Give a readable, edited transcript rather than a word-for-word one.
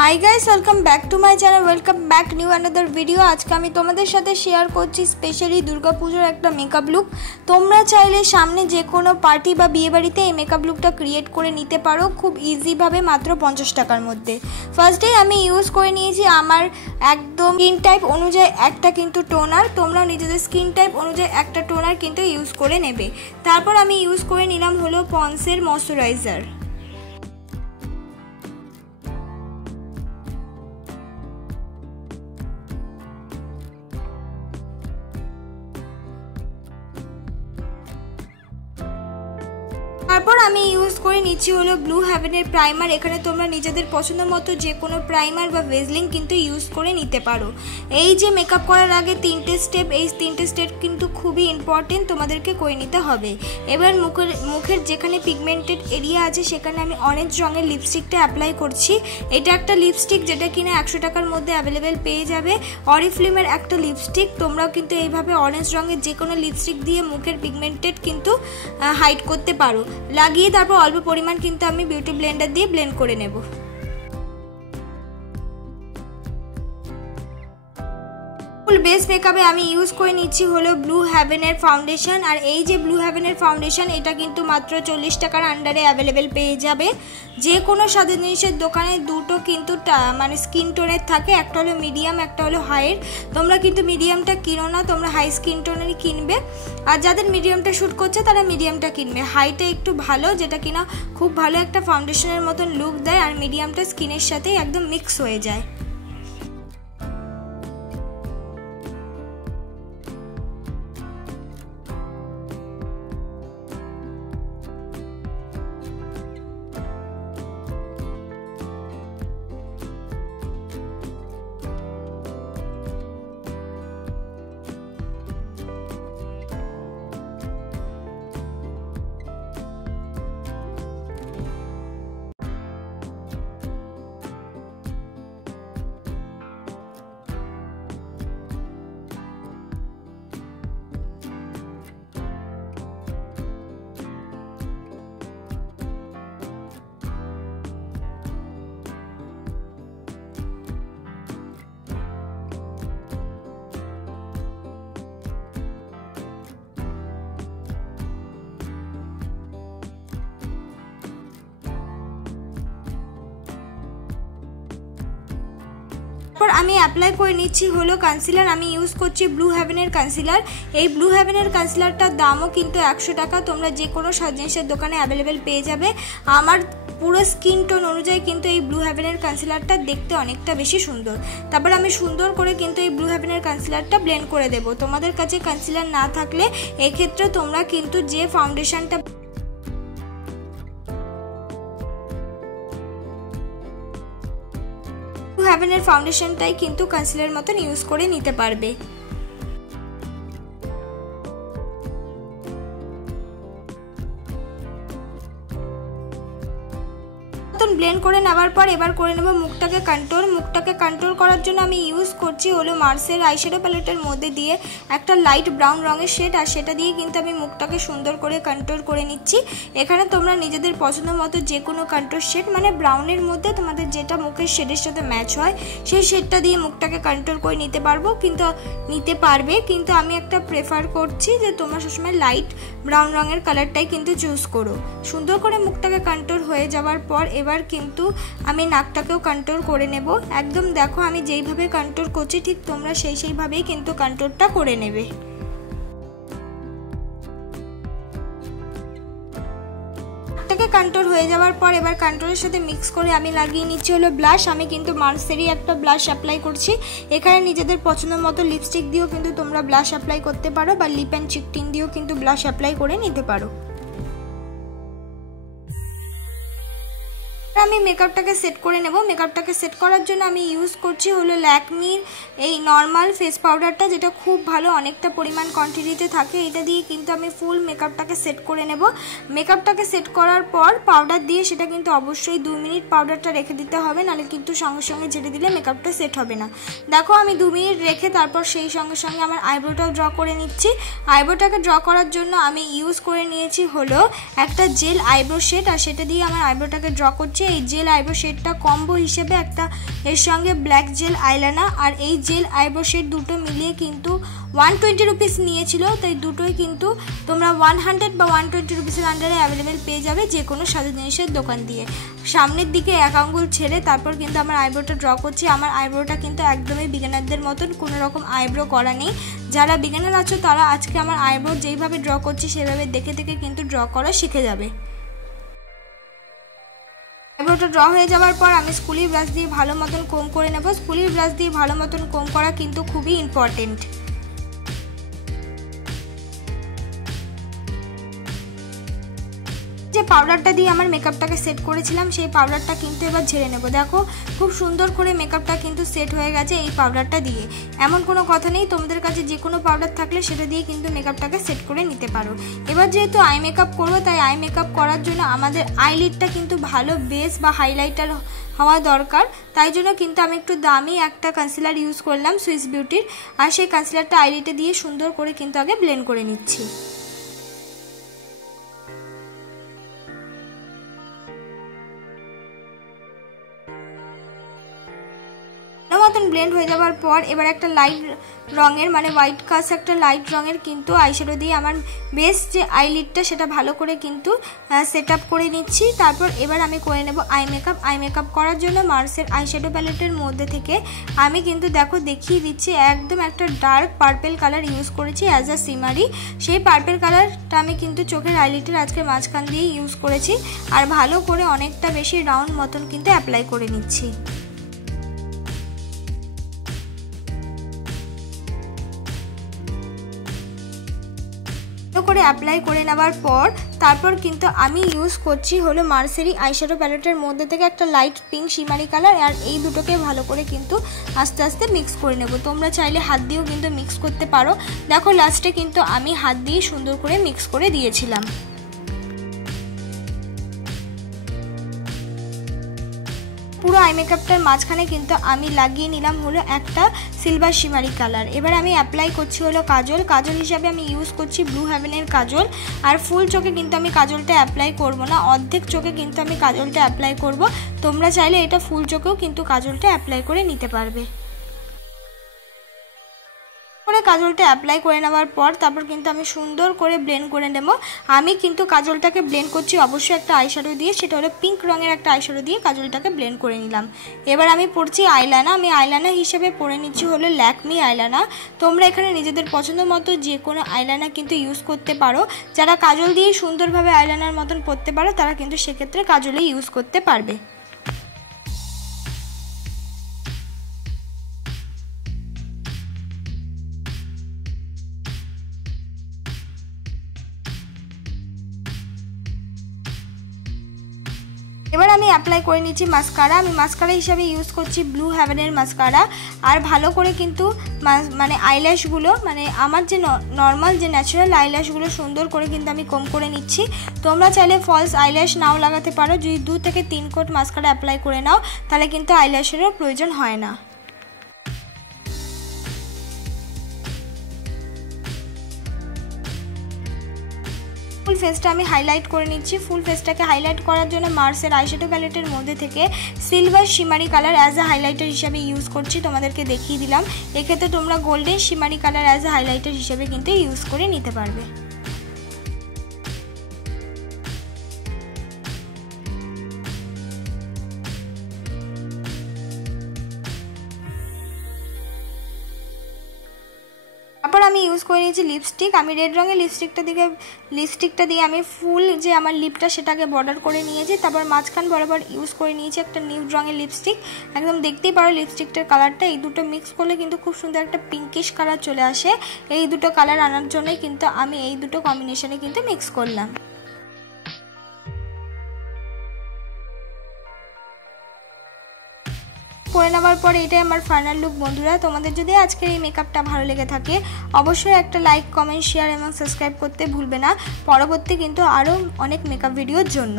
High guys welcome back to my channel welcome back new another video. आज के आमी तोमादेर साथे शेयर करछि स्पेशली दुर्गा पूजोर एकटा मेकअप लुक। तोमरा चाइले सामने जे कोनो पार्टी बा बिये बाड़ीते एई मेकअप लुकटा क्रिएट करे निते पारो खूब इजी भावे मात्र 50 टाकार मध्य। फार्स्टे आमी यूज करे नियेछि आमार एकदम स्किन टाइप अनुयायी एकटा किन्तु टोनार। तोमरा निजेदेर स्किन टाइप अनुयायी एकटा टोनार किन्तु यूज करे नेबे। तारपर आमी यूज करे निलाम हलो पन्सের मयশ্চারাইজার। তারপর আমি ইউজ করে নিচ্ছি হলো ব্লু হেভেনের প্রাইমার। এখানে তোমরা নিজেদের পছন্দ মতো যে কোনো প্রাইমার বা ভেজলিং কিন্তু ইউজ করে নিতে পারো। এই যে মেকআপ করার আগে তিনটে স্টেপ, এই তিনটে স্টেপ কিন্তু খুবই ইম্পর্টেন্ট, তোমাদেরকে করে নিতে হবে। এবার মুখের যেখানে পিগমেন্টেড এরিয়া আছে সেখানে আমি অরেঞ্জ রঙের লিপস্টিকটা অ্যাপ্লাই করছি। এটা একটা লিপস্টিক যেটা কিনা 100 টাকার মধ্যে অ্যাভেলেবেল পেয়ে যাবে। অরিফ্লেমের একটা লিপস্টিক। তোমরাও কিন্তু এইভাবে অরেঞ্জ রঙের যে কোনো লিপস্টিক দিয়ে মুখের পিগমেন্টেড কিন্তু হাইড করতে পারো। লাগিয়ে তারপর অল্প পরিমাণ কিন্তু আমি বিউটি ব্লেন্ডার দিয়ে ব্লেন্ড করে নেব। ফুল বেস মেকআপে আমি ইউজ করে নিচ্ছি হলো ব্লু হেভেনের ফাউন্ডেশন। আর এই যে ব্লু হেভেনের ফাউন্ডেশন এটা কিন্তু মাত্র 40 টাকার আন্ডারে অ্যাভেলেবেল পেয়ে যাবে। যে কোনো সাদা জিনিসের দোকানে দুটো কিন্তু মানে স্কিন টোনের থাকে, একটা হলো মিডিয়াম একটা হলো হাইয়ের। তোমরা কিন্তু মিডিয়ামটা কিনো না, তোমরা হাই স্কিন টোনেরই কিনবে। আর যাদের মিডিয়ামটা শ্যুট করছে তারা মিডিয়ামটা কিনবে। হাইটা একটু ভালো, যেটা কিনা খুব ভালো একটা ফাউন্ডেশনের মতন লুক দেয়, আর মিডিয়ামটা স্কিনের সাথে একদম মিক্স হয়ে যায়। আমি অ্যাপ্লাই করে নিচ্ছি হলো কনসিলার। আমি ইউজ করছি ব্লু হেভেনের কনসিলার। এই ব্লু হেভেনের কনসিলারটার দামও কিন্তু 100 টাকা। তোমরা যে কোনো জিনিসের দোকানে অ্যাভেলেবেল পেয়ে যাবে। আমার পুরো স্কিন টোন অনুযায়ী কিন্তু এই ব্লু হেভেনের কনসিলারটা দেখতে অনেকটা বেশি সুন্দর। তারপর আমি সুন্দর করে কিন্তু এই ব্লু হেভেনের কনসিলারটা ব্লেন্ড করে দেব। তোমাদের কাছে কনসিলার না থাকলে এক্ষেত্রে তোমরা কিন্তু যে ফাউন্ডেশনটা হেভেনের ফাউন্ডেশনটাই কিন্তু কনসিলার মতন ইউজ করে নিতে পারবে। ব্লেন্ড করে নেওয়ার পর এবার করে নেব মুখটাকে কন্ট্রোল। মুখটাকে কন্ট্রোল করার জন্য আমি ইউজ করছি হলো মার্সের আইশ্যাডো প্যালেটের মধ্যে দিয়ে একটা লাইট ব্রাউন রঙের শেড, আর সেটা দিয়ে কিন্তু আমি মুখটাকে সুন্দর করে কন্ট্রোল করে নিচ্ছি। এখানে তোমরা নিজেদের পছন্দ মতো যে কোনো কন্ট্রোল শেড, মানে ব্রাউনের মধ্যে তোমাদের যেটা মুখের শেডের সাথে ম্যাচ হয় সেই শেডটা দিয়ে মুখটাকে কন্ট্রোল করে নিতে পারবে। কিন্তু আমি একটা প্রেফার করছি যে তোমরা সবসময় লাইট ব্রাউন রঙের কালারটাই কিন্তু চুজ করো। সুন্দর করে মুখটাকে কন্ট্রোল হয়ে যাওয়ার পর এবার কিন্তু আমি নাকটাকেও কন্ট্রোল করে নেব। একদম দেখো আমি যেইভাবে কন্ট্রোল করছি ঠিক তোমরা সেইভাবেই কিন্তু কন্ট্রোলটা করে নেবে। কন্ট্রোল হয়ে যাওয়ার পর এবার কন্ট্রোলের সাথে মিক্স করে আমি লাগিয়ে নিচ্ছি হলো ব্লাশ। আমি কিন্তু মার্সেরই একটা ব্লাশ অ্যাপ্লাই করছি। এখানে নিজেদের পছন্দ মতো লিপস্টিক দিয়েও কিন্তু তোমরা ব্লাশ অ্যাপ্লাই করতে পারো, বা লিপ অ্যান্ড চিক টিন দিয়েও কিন্তু ব্লাশ অ্যাপ্লাই করে নিতে পারো। আমি মেকআপটাকে সেট করে নেব। মেকআপটাকে সেট করার জন্য আমি ইউজ করছি হলো ল্যাকমির এই নর্মাল ফেস পাউডারটা, যেটা খুব ভালো অনেকটা পরিমাণ কোয়ান্টিটিতে থাকে। এটা দিয়ে কিন্তু আমি ফুল মেকআপটাকে সেট করে নেব। মেকআপটাকে সেট করার পর পাউডার দিয়ে সেটা কিন্তু অবশ্যই 2 মিনিট পাউডারটা রেখে দিতে হবে, নাহলে কিন্তু সঙ্গে সঙ্গে ঝেড়ে দিলে মেকআপটা সেট হবে না। দেখো আমি 2 মিনিট রেখে তারপর সেই সঙ্গে সঙ্গে আমার আইব্রোটাও ড্র করে নিচ্ছি। আইব্রোটাকে ড্র করার জন্য আমি ইউজ করে নিয়েছি হলো একটা জেল আইব্রো শেড, আর সেটা দিয়ে আমার আইব্রোটাকে ড্র করছি। করছি এই জেল আইব্রো শেডটা কম্বো হিসেবে একটা এর সঙ্গে ব্ল্যাক জেল আইলাইনার আর এই জেল আইব্রো শেড দুটো মিলিয়ে কিন্তু 120 রুপিস নিয়েছিল। তাই দুটোই কিন্তু তোমরা 100 বা 120 রুপিসের আন্ডারে অ্যাভেলেবেল পেয়ে যাবে যে কোনো সাদা জিনিসের দোকান দিয়ে। সামনের দিকে এক আঙ্গুল ছেড়ে তারপর কিন্তু আমার আইব্রোটা ড্র করছি। আমার আইব্রোটা কিন্তু একদমই বিগিনারদের মতন, কোনো রকম আইব্রো করা নেই। যারা বিগিনার আছো তারা আজকে আমার আইব্রো যেইভাবে ড্র করছি সেভাবে দেখে দেখে কিন্তু ড্র করা শিখে যাবে। আইব্রোটা ড্র হয়ে যাওয়ার পর আমি স্কুলি ব্রাশ দিয়ে ভালো মতন কোম করে নেব। স্কুলি ব্রাশ দিয়ে ভালো মতন কোম করা কিন্তু খুবই ইম্পর্টেন্ট। যে পাউডারটা দিয়ে আমার মেকআপটাকে সেট করেছিলাম সেই পাউডারটা কিন্তু এবার ঝেড়ে নেব। দেখো খুব সুন্দর করে মেকআপটা কিন্তু সেট হয়ে গেছে এই পাউডারটা দিয়ে। এমন কোনো কথা নেই, তোমাদের কাছে যে কোনো পাউডার থাকলে সেটা দিয়ে কিন্তু মেকআপটাকে সেট করে নিতে পারো। এবার যেহেতু আই মেকআপ করবো তাই আই মেকআপ করার জন্য আমাদের আইলিডটা কিন্তু ভালো বেস বা হাইলাইটার হওয়া দরকার। তাই জন্য কিন্তু আমি একটু দামি একটা কনসিলার ইউজ করলাম সুইস বিউটির, আর সেই কনসিলারটা আইলিডে দিয়ে সুন্দর করে কিন্তু আগে ব্লেন্ড করে নিচ্ছি। মতন ব্লেন্ড হয়ে যাওয়ার পর এবার একটা লাইট রঙের মানে হোয়াইট কাস একটা লাইট রঙের কিন্তু আইশ্যাডো দিয়ে আমার বেস যে আইলিডটা সেটা ভালো করে কিন্তু সেট আপ করে নিচ্ছি। তারপর এবার আমি করে নেব আই মেকআপ। আই মেকআপ করার জন্য মার্সের আইশ্যাডো প্যালেটের মধ্যে থেকে আমি কিন্তু দেখো দেখিয়ে দিচ্ছি একদম একটা ডার্ক পার্পেল কালার ইউজ করেছি অ্যাজ আ সিমারি। সেই পার্পেল কালারটা আমি কিন্তু চোখের আইলিডের আজকে মাঝখান দিয়ে ইউজ করেছি আর ভালো করে অনেকটা বেশি রাউন্ড মতন কিন্তু অ্যাপ্লাই করে নিচ্ছি। করে অ্যাপ্লাই করে নেওয়ার পর তারপর কিন্তু আমি ইউজ করছি হলো মার্সেরি আইশ্যাডো প্যালেটের মধ্যে থেকে একটা লাইট পিঙ্ক শিমারি কালার, আর এই দুটোকে ভালো করে কিন্তু আস্তে আস্তে মিক্স করে নেব। তোমরা চাইলে হাত দিয়েও কিন্তু মিক্স করতে পারো। দেখো লাস্টে কিন্তু আমি হাত দিয়ে সুন্দর করে মিক্স করে দিয়েছিলাম। পুরো আই মেকআপটার মাঝখানে কিন্তু আমি লাগিয়ে নিলাম হলো একটা সিলভার শিমারি কালার। এবার আমি অ্যাপ্লাই করছি হলো কাজল। কাজল হিসাবে আমি ইউজ করছি ব্লু হেভেনের কাজল। আর ফুল চোখে কিন্তু আমি কাজলটা অ্যাপ্লাই করব না, অর্ধেক চোখে কিন্তু আমি কাজলটা অ্যাপ্লাই করব। তোমরা চাইলে এটা ফুল চোখেও কিন্তু কাজলটা অ্যাপ্লাই করে নিতে পারবে। কাজলটা অ্যাপ্লাই করে নেওয়ার পর তারপর কিন্তু আমি সুন্দর করে ব্লেন্ড করে নেব। আমি কিন্তু কাজলটাকে ব্লেন্ড করছি অবশ্যই একটা আইশ্যাডো দিয়ে, সেটা হলো পিঙ্ক রঙের একটা আইশ্যাডো দিয়ে কাজলটাকে ব্লেন্ড করে নিলাম। এবার আমি পরছি আইলাইনার। আমি আইলাইনার হিসেবে পরে নিচ্ছি হলো ল্যাকমি আইলাইনার। তোমরা এখানে নিজেদের পছন্দ মতো যে কোনো আইলাইনার কিন্তু ইউজ করতে পারো। যারা কাজল দিয়ে সুন্দরভাবে আইলাইনার মতন পরতে পারো তারা কিন্তু সেক্ষেত্রে কাজলই ইউজ করতে পারবে। এবার আমি অ্যাপ্লাই করে নিচ্ছি মাস্কারা। আমি মাস্কারা হিসাবে ইউজ করছি ব্লু হেভেনের মাস্কারা। আর ভালো করে কিন্তু মানে আইল্যাশগুলো মানে আমার যে নর্মাল যে ন্যাচারাল আইল্যাশগুলো সুন্দর করে কিন্তু আমি কম করে নিচ্ছি। তোমরা চাইলে ফলস আইল্যাশ নাও লাগাতে পারো। যদি 2 থেকে 3 কোট মাস্কারা অ্যাপ্লাই করে নাও তাহলে কিন্তু আইল্যাশেরও প্রয়োজন হয় না। ফুল ফেসটা আমি হাইলাইট করে নিচ্ছি। ফুল ফেসটাকে হাইলাইট করার জন্য মার্সের আইশ্যাডো প্যালেটের মধ্যে থেকে silver শিমারি colour as a highlighter হিসেবে ইউজ করছি, তোমাদেরকে দেখিয়ে দিলাম। এক্ষেত্রে তোমরা golden শিমারি colour as a highlighter হিসেবে কিন্তু ইউজ করে নিতে পারবে। তারপর আমি ইউজ করে নিয়েছি লিপস্টিক। আমি রেড রঙের লিপস্টিকটা দিয়ে আমি ফুল যে আমার লিপটা সেটাকে বর্ডার করে নিয়েছি। তারপর মাঝখান বরাবর ইউজ করে নিয়েছি একটা নিউড রঙের লিপস্টিক। একদম দেখতেই পারো লিপস্টিকটার কালারটা। এই দুটো মিক্স করলে কিন্তু খুব সুন্দর একটা পিঙ্কিশ কালার চলে আসে। এই দুটো কালার আনার জন্যই কিন্তু আমি এই দুটো কম্বিনেশনে কিন্তু মিক্স করলাম। পরে নেওয়ার পর এটাই আমার ফাইনাল লুক। বন্ধুরা, তোমাদের যদি আজকের এই মেকআপটা ভালো লেগে থাকে অবশ্যই একটা লাইক, কমেন্ট, শেয়ার এবং সাবস্ক্রাইব করতে ভুলবে না পরবর্তী কিন্তু আরও অনেক মেকআপ ভিডিওর জন্য।